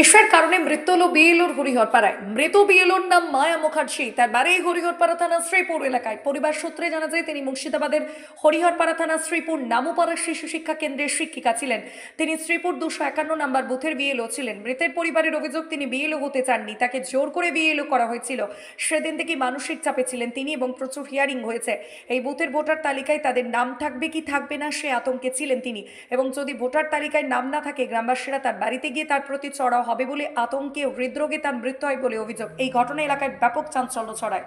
এশার কারণে মৃত্যু হলো বিএলওর হরিহরপাড়ায়। মৃত বিএলওর নাম মায়া মুখার্জি। তার বাড়ি হরিহরপাড়া থানা শ্রীপুর এলাকায়। পরিবার সূত্রে জানা যায়, তিনি মুর্শিদাবাদের হরিহরপাড়া থানা শ্রীপুর নামুপাড়া শিশু শিক্ষা কেন্দ্রের শিক্ষিকা ছিলেন। তিনি শ্রীপুর দুশো একান্ন নম্বর বুথের বিএলও ছিলেন। মৃতের পরিবারের অভিযোগ, তিনি বিএলও হতে চাননি। তাকে জোর করে বিএলও করা হয়েছিল। সেদিন থেকে মানসিক চাপে ছিলেন তিনি এবং প্রচুর হিয়ারিং হয়েছে। এই বুথের ভোটার তালিকায় তাদের নাম থাকবে কি থাকবে না সে আতঙ্কে ছিলেন তিনি। এবং যদি ভোটার তালিকায় নাম না থাকে, গ্রামবাসীরা তার বাড়িতে গিয়ে তার প্রতি চড়াও হবে বলে আতঙ্কে হৃদরোগে তার মৃত্যু হয় বলে অভিযোগ এই ঘটনা এলাকায় ব্যাপক চাঞ্চল্য ছড়ায়